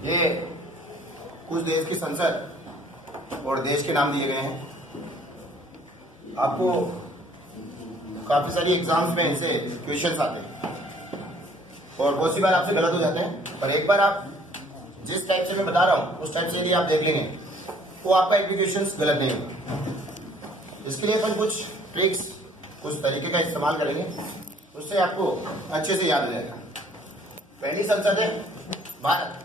ये कुछ देश की संसद और देश के नाम दिए गए हैं। आपको काफी सारी एग्जाम्स में इनसे क्वेश्चंस आते हैं और बहुत सी बार आपसे गलत हो जाते हैं, पर एक बार आप जिस टाइप से मैं बता रहा हूं उस टाइप से यदि आप देख लेंगे तो आपका एक भी क्वेश्चन गलत नहीं होगा। इसके लिए अपन कुछ ट्रिक्स, कुछ तरीके का इस्तेमाल करेंगे, उससे आपको अच्छे से याद हो जाएगा। पहली संसद है भारत।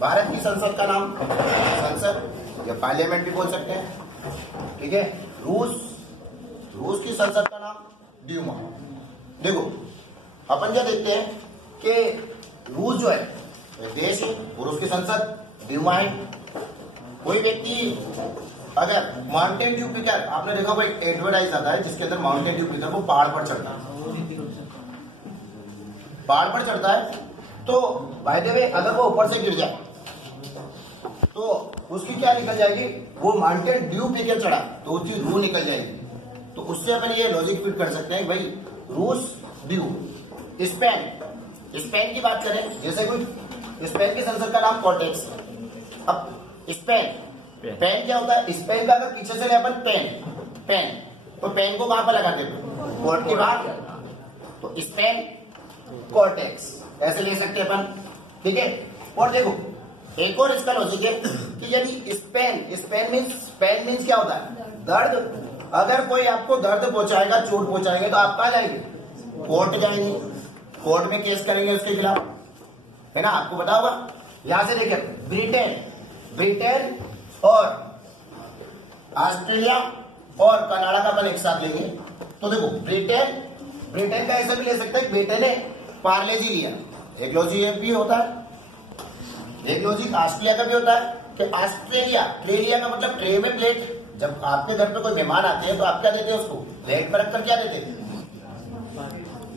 भारत की संसद का नाम संसद या पार्लियामेंट भी बोल सकते हैं, ठीक है। रूस की संसद का नाम ड्यूमा। देखो अपन क्या देखते हैं कि रूस जो है देश है और उसकी संसद ड्यूमा है। कोई व्यक्ति अगर माउंटेन ड्यू पिकर, आपने देखा होगा एक एडवर्टाइज आता है जिसके अंदर माउंटेन ड्यू पिकर वो पहाड़ पर चढ़ता है, पहाड़ पर चढ़ता है तो बाय द वे अगर वो ऊपर से गिर जाए तो उसकी क्या निकल जाएगी, वो माउंटेन ड्यू पिकर चढ़ा तो उसकी रूह निकल जाएगी। तो उससे अपन ये लॉजिक फिट कर सकते हैं भाई रूस ड्यू। स्पेन की बात करें, जैसे कोई स्पेन की संसद का नाम कॉर्टेक्स। अब स्पेन पेन क्या होता है, स्पेन का अगर पीछे से ले अपन पेन तो पेन को कहां पर लगाते हैं, कोर्ट के बाहर, तो स्पेन कॉर्टेक्स ऐसे ले सकते हैं अपन, ठीक है। और देखो एक और इसका लॉजिक है कि यदि स्पेन मीन्स क्या होता है, दर्द। अगर कोई आपको दर्द पहुंचाएगा, चोट पहुंचाएंगे तो आप कहां जाएंगे, कोर्ट जाएंगे, कोर्ट में केस करेंगे उसके खिलाफ, है ना। आपको पता होगा। यहां से देखिए ब्रिटेन और ऑस्ट्रेलिया और कनाडा का अपन एक साथ लेंगे तो देखो ब्रिटेन का ऐसा भी ले सकते हैं, ब्रिटेन ने पार्ले जी लिया। एक लॉजिक भी होता है, एक लॉजिक ऑस्ट्रेलिया का भी होता है कि ऑस्ट्रेलिया का मतलब ट्रे में प्लेट। जब आपके घर पे कोई मेहमान आते हैं तो आप क्या देते हैं उसको, प्लेट पर रखकर क्या देते हैं,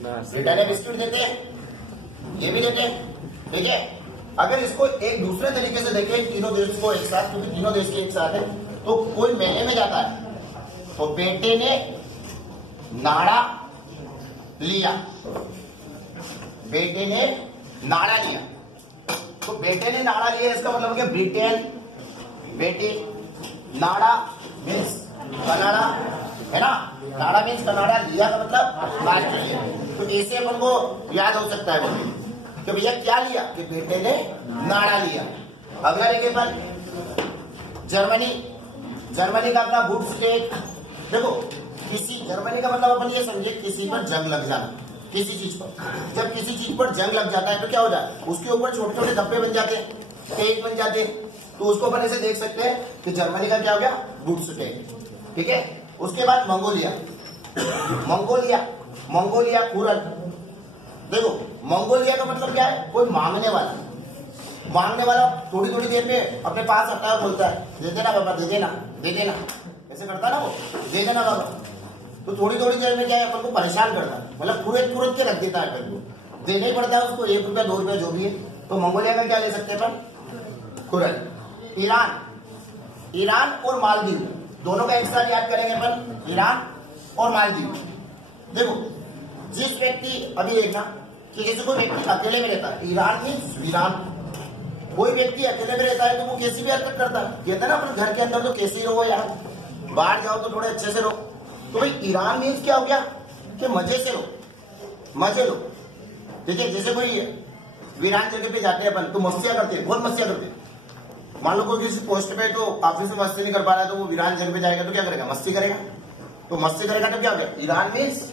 ब्रिटानिया बिस्किट देते हैं, ये भी देते हैं, ठीक है। अगर इसको एक दूसरे तरीके से देखें, तीनों देश को एक साथ, क्योंकि तीनों देश के एक साथ है, तो कोई मेले में जाता है तो बेटे ने नाड़ा लिया, बेटे ने नाड़ा लिया, तो बेटे ने नाड़ा लिया इसका मतलब हो गया ब्रिटेन, बेटे, नाड़ा मीन्स कनाडा, है ना। नाड़ा मीन्स कनाडा, लिया का मतलब ऑस्ट्रेलिया। तो ऐसे अपन को याद हो सकता है कि भैया क्या लिया, कि बेटे ने नाड़ा लिया। अगला देखिए पर जर्मनी का अपना गुड स्टेट। देखो जर्मनी का मतलब अपन ये समझे किसी पर जंग लग जाना, किसी चीज पर। जब किसी चीज पर जंग लग जाता है तो क्या हो जाता है, उसके ऊपर छोटे छोटे धब्बे बन जाते हैं, स्टेट बन जाते हैं। तो उसको अपन ऐसे देख सकते हैं कि जर्मनी का क्या हो गया, गुड स्टेट, ठीक है। उसके बाद मंगोलिया कुरल। देखो मंगोलिया का मतलब क्या है, कोई मांगने वाला थोड़ी थोड़ी देर में अपने पास आता है, बोलता है दे देना बाबा, दे देना, ऐसे करता है ना वो, दे देना बाबा। तो थोड़ी थोड़ी देर में क्या है, अपन को परेशान करता है, मतलब कुरेद के रख देता है, अपन को देना ही पड़ता है उसको, 1 रुपया 2 रुपया जो भी है। तो मंगोलिया का क्या ले सकते हैं अपन, कुरल। ईरान और मालदीव, दोनों का एक साथ याद करेंगे अपन, ईरान और मालदीव। देखो जिस व्यक्ति, अभी देखना कि जैसे कोई व्यक्ति अकेले में रहता है, ईरान मीन्स वीरान। कोई व्यक्ति अकेले में रहता है तो वो कैसी भी हरकत करता है, कहता है ना अपने घर के अंदर तो कैसे ही रहो यार, बाहर जाओ तो थोड़े अच्छे से रहो। तो भाई ईरान मीन्स क्या हो गया कि मजे से लो, ठीक है। जैसे कोई वीरान जगह पे जाते हैं अपन तो मस्तियां करते हैं, बहुत मस्तियां करते हैं। मान लो कोई किसी पोस्ट पे तो ऑफिस में मस्ती नहीं कर पा रहा है तो वो वीरान जगह पे जाएगा तो क्या करेगा, मस्ती करेगा। तो मस्ती करेगा तो क्या हो गया, ईरान मीन्स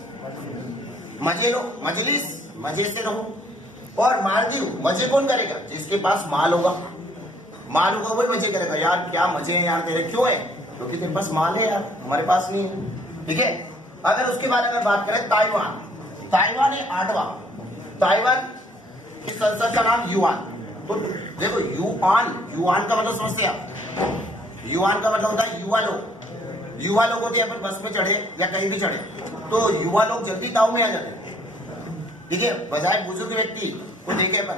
मजे लो, मजलिस, मजे से रहो। और मालदीव, मजे कौन करेगा, जिसके पास माल होगा वही मजे करेगा। यार क्या मजे हैं यार तेरे, क्यों है, क्योंकि तेरे पास माल है यार, हमारे पास नहीं है, ठीक है। अगर उसके बाद अगर बात करें ताइवान है 8वां। ताइवान की संसद का नाम युआन। तो देखो युआन का मतलब समझते हैं, युआन का मतलब होता है युवा लोग होते हैं। अपन बस में चढ़े या कहीं भी चढ़े तो युवा लोग जल्दी ताव में आ जाते हैं, ठीक है, बजाय बुजुर्ग व्यक्ति को देखे अपन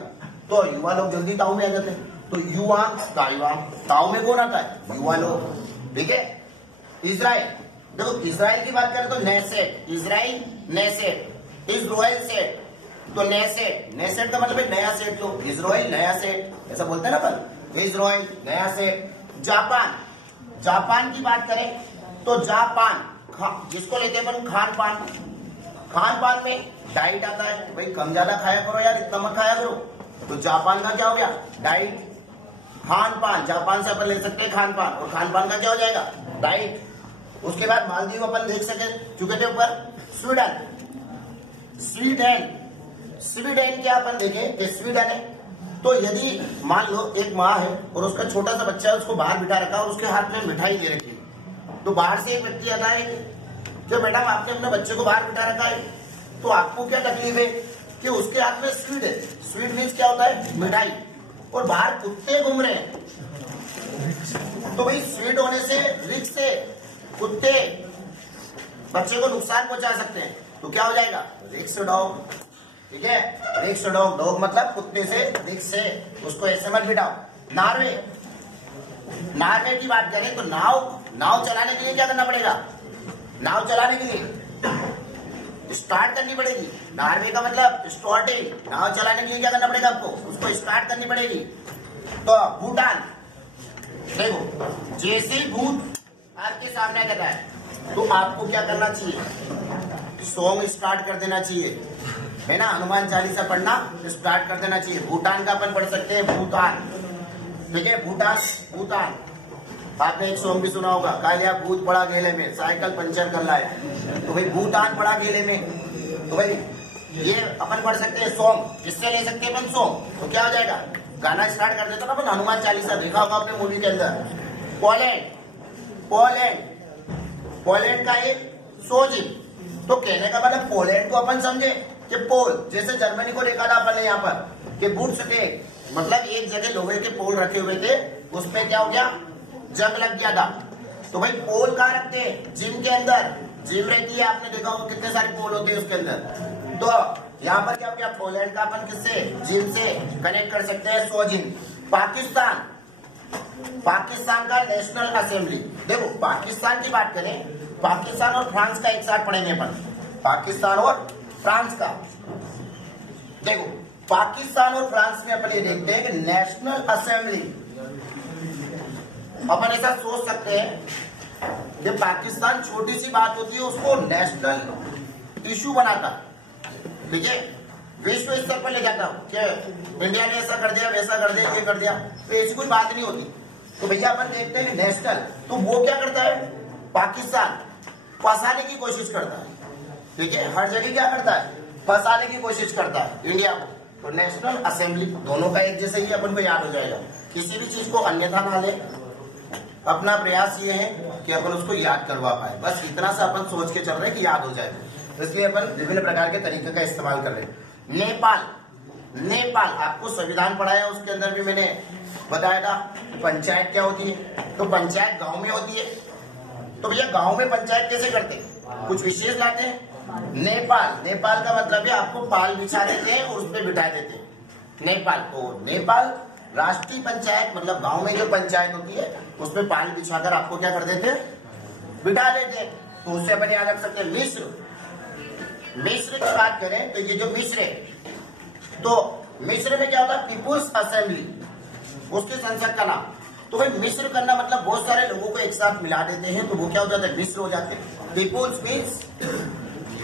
तो युवा लोग जल्दी ताव में आ जाते हैं। तो युआन ताइवान, ताव में कौन आता है, युवा लोग, ठीक है। इजराइल, देखो इजराइल की बात करें तो Knesset, Israel Knesset is royal set, तो नेसेट का मतलब नया सेट लो, इजराइल नया सेट, ऐसा बोलते हैं ना अपन, इजराइल नया सेट। जापान की बात करें तो जापान जिसको लेते हैं अपन खान पान में डाइट आता है, भाई कम ज्यादा खाया करो यार, इतना मत खाया करो। तो जापान का क्या हो गया, डाइट। खान पान, जापान से अपन ले सकते हैं खान पान, और खान पान का क्या हो जाएगा, डाइट। उसके बाद मालदीव अपन देख चुके थे ऊपर। स्वीडन क्या अपन देखें कि स्वीडन है, तो यदि मान लो एक माँ है और उसका छोटा सा बच्चा है, उसको बाहर बिठा रखा और उसके हाथ में मिठाई दे रखी है, तो बाहर से एक व्यक्ति आता है कि मैडम आपने अपने बच्चे को बाहर बिठा रखा है, तो आपको क्या तकलीफ है कि उसके हाथ में स्वीट है। स्वीट मीन्स क्या होता है, मिठाई, और बाहर कुत्ते घूम रहे हैं, तो भाई स्वीट होने से रिस्क से कुत्ते बच्चे को नुकसान पहुंचा सकते हैं, तो क्या हो जाएगा, रिक्स डॉग। ठीक है, रिक्स डॉग, डॉग मतलब कुत्ते से, रिक्स से, उसको ऐसे मत बिठाओ। नार्वे की बात करें तो नाव चलाने के लिए क्या करना पड़ेगा, नाव चलाने के लिए स्टार्ट करनी पड़ेगी। नार्वे का मतलब स्टार्टिंग, नाव चलाने के लिए क्या करना पड़ेगा आपको, उसको स्टार्ट करनी पड़ेगी। तो भूटान देखो, जैसे भूत आपके सामने करता है तो आपको क्या करना चाहिए, सॉन्ग स्टार्ट कर देना चाहिए, है ना, हनुमान चालीसा पढ़ना स्टार्ट कर देना चाहिए। भूटान का अपन पढ़ सकते हैं भूटान, ठीक है, भूटान। आपने एक सॉन्ग भी सुना होगा, कालिया भूत पड़ा गेले में, साइकिल पंचर कर लाया, तो भाई भूटान पड़ा गेले में, तो भाई ये अपन पढ़ सकते हैं सॉन्ग। किससे ले सकते हैं अपन सॉन्ग, तो क्या हो जाएगा, गाना स्टार्ट कर देता ना अपन, हनुमान चालीसा देखा होगा अपने मूवी के अंदर। पोलैंड का एक सोजिन, तो कहने का मतलब पोलैंड को अपन समझे कि पोल, जैसे जर्मनी को देखा था अपन ने यहाँ पर कि बुट्स थे, मतलब एक जगह लोहे के पोल रखे हुए थे, उसमें क्या हो गया, जंग लग गया था। तो भाई पोल कहाँ रखते हैं, जिम के अंदर, जिम रहती है, आपने देखा होगा कितने सारे पोल होते हैं उसके अंदर। तो यहाँ पर क्या हो गया, पोलैंड का अपन किससे, जिम से कनेक्ट कर सकते हैं, सोजिन। पाकिस्तान का नेशनल असेंबली, देखो पाकिस्तान की बात करें, पाकिस्तान और फ्रांस का एक साथ पढ़ेंगे अपन, पाकिस्तान और फ्रांस का। देखो पाकिस्तान और फ्रांस में अपन ये देखते हैं कि नेशनल असेंबली, अपन ऐसा सोच सकते हैं कि पाकिस्तान छोटी सी बात होती है उसको नेशनल इशू बनाता, ठीक है, विश्व स्तर पर ले जाता हूं कि इंडिया ने ऐसा कर दिया, वैसा कर दिया, ये कर दिया, तो ऐसी कोई बात नहीं होती। तो भैया अपन देखते हैं नेशनल, तो वो क्या करता है, पाकिस्तान फंसाने की कोशिश करता है, ठीक है, हर जगह क्या करता है, फंसाने की कोशिश करता है इंडिया को। तो नेशनल असेंबली दोनों का एक जैसे ही अपन को याद हो जाएगा, किसी भी चीज को अन्यथा ना ले, अपना प्रयास ये है कि अपन उसको याद करवा पाए, बस इतना सा अपन सोच के चल रहे हैं कि याद हो जाए, इसलिए अपन विभिन्न प्रकार के तरीके का इस्तेमाल कर रहे हैं। नेपाल आपको संविधान पढ़ाया, उसके अंदर भी मैंने बताया था पंचायत क्या होती है, तो पंचायत गांव में होती है। तो भैया गांव में पंचायत कैसे करते हैं, कुछ विशेष लाते हैं। नेपाल का मतलब है आपको पाल बिछा देते हैं और उस पर बिठा देते हैं नेपाल को। नेपाल राष्ट्रीय पंचायत मतलब गांव में जो पंचायत होती है उसमें पाल बिछाकर आपको क्या कर देते हैं, बिठा देते हैं। तो उससे अपन याद रख सकते हैं। मिस्र की बात करें तो ये जो मिस्र है, तो मिस्र में क्या होता है, पीपुल्स असेंबली, उसकी संसद का नाम। तो भाई मिस्र करना मतलब बहुत सारे लोगों को एक साथ मिला देते हैं, तो वो क्या हो जाता है, मिस्र हो जाते हैं। पीपुल्स मीन्स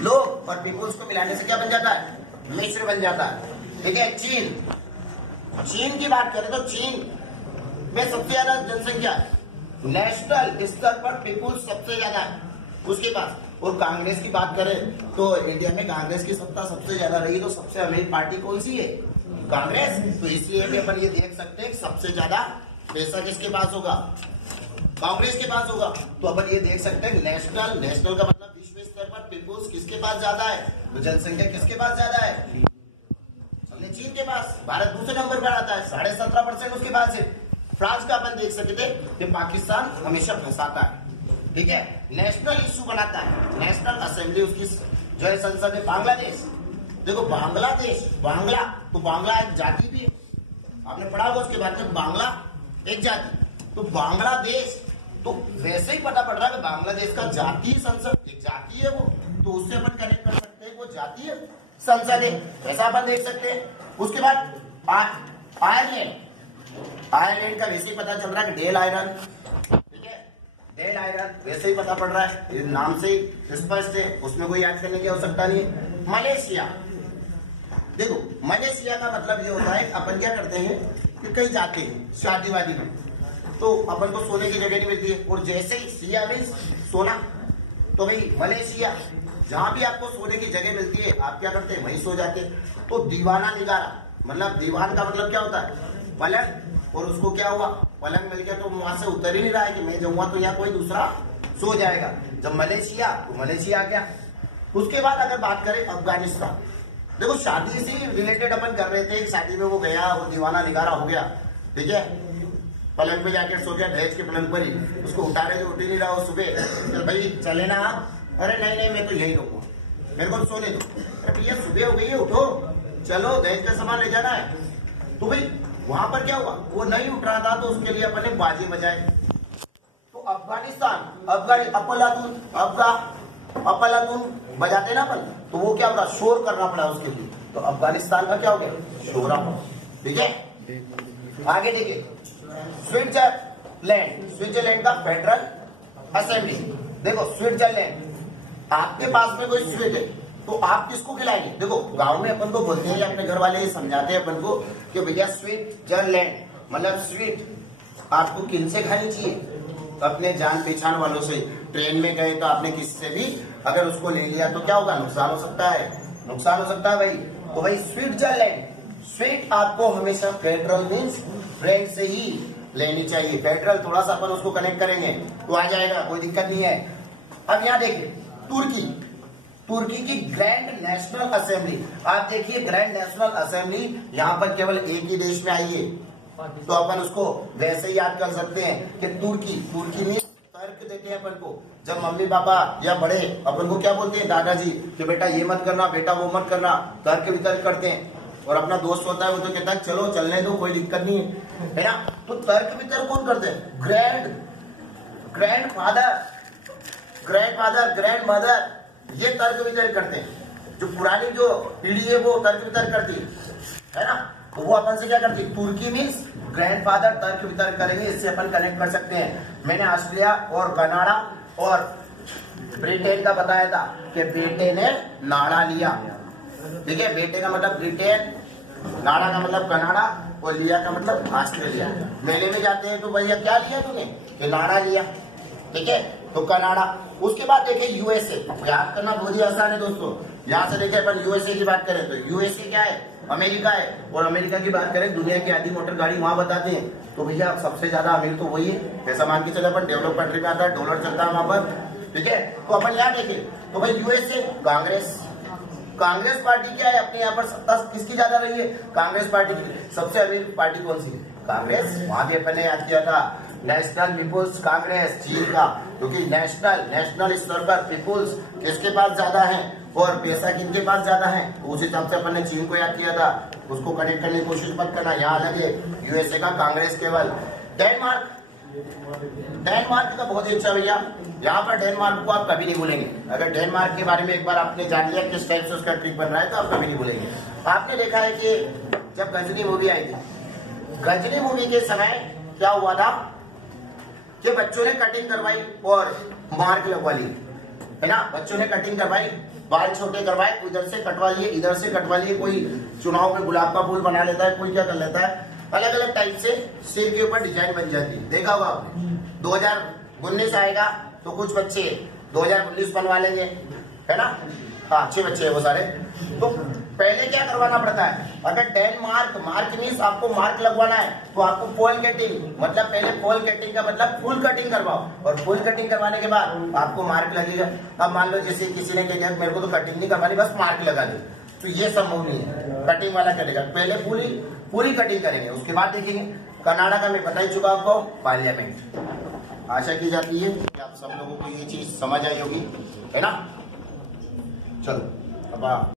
लोग, और पीपुल्स को मिलाने से क्या बन जाता है, मिस्र बन जाता है, ठीक है। चीन की बात करें तो चीन में सबसे ज्यादा जनसंख्या, नेशनल स्तर पर पीपुल्स सबसे ज्यादा है उसके पास। और कांग्रेस की बात करें तो इंडिया में कांग्रेस की सत्ता सबसे ज्यादा रही, तो सबसे अमीर पार्टी कौन सी है, कांग्रेस। तो इसलिए भी अपन ये देख सकते हैं सबसे ज्यादा पैसा किसके पास होगा, कांग्रेस के पास होगा। तो अपन ये देख सकते हैं नेशनल का मतलब विश्व स्तर पर पीपुल्स किसके पास ज्यादा है, तो जनसंख्या किसके पास ज्यादा है, हमने चीन के पास। भारत दूसरे नंबर पर आता है, 17.5% उसके पास है। फ्रांस का अपन देख सकते थे कि पाकिस्तान हमेशा फंसाता है, ठीक है, नेशनल इश्यू बनाता है। नेशनल असेंबली उसकी जो है संसद है। बांग्लादेश, देखो बांग्लादेश, तो बांग्ला एक जाति भी है, आपने पढ़ा होगा उसके बाद में, बांग्ला एक जाति। तो बांग्लादेश, तो वैसे ही पता पड़ रहा है कि बांग्लादेश का जातीय संसद एक जाति है वो, तो उससे अपन कनेक्ट कर सकते हैं वो जातीय संसद है, ऐसा अपन देख सकते हैं। उसके बाद आयरलैंड, आयरलैंड का वैसे ही पता चल रहा है कि डेल आयरन, ठीक है, डेल आयरन वैसे ही पता पड़ रहा है, नाम से ही स्पष्ट है, उसमें कोई याद करने की आवश्यकता नहीं है। मलेशिया, देखो मलेशिया का मतलब ये होता है अपन क्या करते हैं कि कहीं जाते हैं शादी वादी में, तो अपन को सोने की जगह नहीं मिलती है, और जैसे ही सिया मीन्स सोना, तो भाई मलेशिया जहां भी आपको सोने की जगह मिलती है आप क्या करते हैं वहीं सो जाते हैं। तो दीवाना निगारा, मतलब दीवान का मतलब क्या होता है पलंग, और उसको क्या हुआ पलंग मिल गया तो वहां से उतर ही नहीं रहा है कि मैं जाऊंगा तो यहाँ कोई दूसरा सो जाएगा। जब मलेशिया, तो मलेशिया आ गया। उसके बाद अगर बात करें अफगानिस्तान, देखो शादी से रिलेटेड अपन कर रहे थे, शादी में वो गया और दीवाना निगारा हो गया, ठीक है, पलंग पे जाकर सो गया, दहेज के पलंग पर ही, उसको उठाने जो उठ ही नहीं रहा हो सुबह, तो भाई चले ना आप, अरे नहीं नहीं मैं तो यही रहूंगा, मेरे को सोने दो, अरे भैया सुबह हो गई है उठो चलो दहेज का सामान ले जाना है। तो भाई वहां पर क्या हुआ, वो नहीं उठ रहा था तो उसके लिए अपन ने बाजी बजाए। तो अफगानिस्तान, अपलातून बजाते ना अपन, तो वो क्या होगा शोर करना पड़ा उसके लिए, तो अफगानिस्तान का क्या हो गया शोरा, ठीक है। आगे देखिए स्विट्जरलैंड, स्विट्जरलैंड का फेडरल असेंबली, देखो स्विट्जरलैंड, आपके पास में कोई स्वीट है तो आप किसको खिलाएंगे, देखो गांव में अपन को बोलते हैं, अपने घर वाले समझाते हैं अपन को कि भैया स्विट्जरलैंड मतलब स्वीट आपको किन से खानी चाहिए, अपने जान पहचान वालों से। ट्रेन में गए तो आपने किससे भी अगर उसको ले लिया तो क्या होगा नुकसान हो सकता है, नुकसान हो सकता है भाई। तो भाई स्विट्जरलैंड, स्वीट आपको हमेशा फेडरल मीन्स फ्रेंड से ही लेनी चाहिए, फेडरल थोड़ा सा अपन उसको कनेक्ट करेंगे तो आ जाएगा, कोई दिक्कत नहीं है। अब यहाँ देखिए तुर्की, तुर्की की ग्रैंड नेशनल असेंबली, आप देखिए ग्रैंड नेशनल असेंबली यहाँ पर केवल एक ही देश में आई है, तो अपन उसको वैसे ही याद कर सकते हैं कि तुर्की, तुर्की में तर्क देते हैं अपन को, जब मम्मी पापा या बड़े अपन को क्या बोलते हैं दादाजी कि बेटा ये मत करना, बेटा वो मत करना, तर्क वितर्क करते हैं। और अपना दोस्त होता है वो तो कहता है चलो चलने दो कोई दिक्कत नहीं है ना। तो तर्क वितर्क कौन करते हैं, ग्रैंड फादर ग्रैंड मदर, ये तर्क वितर्क करते हैं। जो पुरानी जो पीढ़ी है वो तर्क वितर्क करती है ना, तो वो अपन से क्या करती है, तुर्की मीन्स ग्रैंडफादर तर्क वितर्क करेंगे, इससे अपन कनेक्ट कर सकते हैं। मैंने ऑस्ट्रेलिया और कनाडा और ब्रिटेन का बताया था कि बेटे ने नाड़ा लिया, ठीक है, बेटे का मतलब ब्रिटेन, नाड़ा का मतलब कनाडा और लिया का मतलब ऑस्ट्रेलिया। मेले में जाते हैं तो भैया क्या लिया तूने, कि नाड़ा लिया, ठीक है, तो कनाडा। उसके बाद देखे यूएसए, याद करना बहुत ही आसान है दोस्तों। यहाँ से देखे अपन यूएसए की बात करें तो यूएसए क्या है, अमेरिका है, और अमेरिका की बात करें दुनिया की आधी मोटर गाड़ी वहां बताते हैं, तो भैया सबसे ज्यादा अमीर तो वही है, ऐसा मान के चले अपन, डेवलप कंट्री में आता है, डॉलर चलता है वहां पर, ठीक है। तो अपन यहाँ देखे तो भाई यूएसए कांग्रेस पार्टी क्या है, अपने यहाँ पर सत्ता किसकी ज्यादा रही है, कांग्रेस पार्टी की। सबसे अमीर पार्टी कौन सी है, कांग्रेस। वहां भी अपन ने याद किया था नेशनल पीपुल्स कांग्रेस चीन का, क्योंकि नेशनल स्तर पर पीपुल्स किसके पास ज्यादा है और पैसा किनके पास ज्यादा है, उस हिसाब से अपन ने चीन को याद किया था। उसको कनेक्ट करने की कोशिश मत करना, यहाँ अलग है यूएसए का, कांग्रेस केवल। डेनमार्क का बहुत ही अच्छा भैया, यहाँ पर डेनमार्क को आप कभी नहीं भूलेंगे। अगर डेनमार्क के बारे में एक बार आपने जान लिया किस टाइप से उसका ट्रिक बन रहा है तो आप कभी नहीं भूलेंगे। आपने देखा है कि जब गजनी मूवी आई थी, गजनी मूवी के समय क्या हुआ था कि बच्चों ने कटिंग करवाई और मार्क लगवा ली, है ना, बच्चों ने कटिंग करवाई, बाल छोटे करवाए, इधर से कटवा लिए, इधर से कटवा लिए, कोई चुनाव में गुलाब का फूल बना लेता है, कोई क्या कर लेता है, अलग अलग टाइप से सिर के ऊपर डिजाइन बन जाती है। देखा होगा आपने, 2019 आएगा तो कुछ बच्चे 2019 बनवा लेंगे, है ना, हाँ अच्छे बच्चे हैं वो सारे। तो पहले क्या करवाना पड़ता है, अगर डेनमार्क, मार्क मीन्स आपको मार्क लगवाना है तो आपको पोल कटिंग, मतलब पहले पोल कटिंग का मतलब फुल कटिंग करवाओ, और फुल कटिंग करवाने के बाद आपको मार्क लगेगा। अब मान लो जैसे किसी ने कहा मेरे को तो कटिंग नहीं करवानी बस मार्क लगा दे, तो ये संभव नहीं है, कटिंग वाला करेगा, पहले पूरी कटिंग करेंगे, उसके बाद देखेंगे। कनाडा का मैं बता ही चुका आपको, पार्लियामेंट। आशा की जाती है कि आप सब लोगों को ये चीज समझ आई होगी, है ना। चलो अब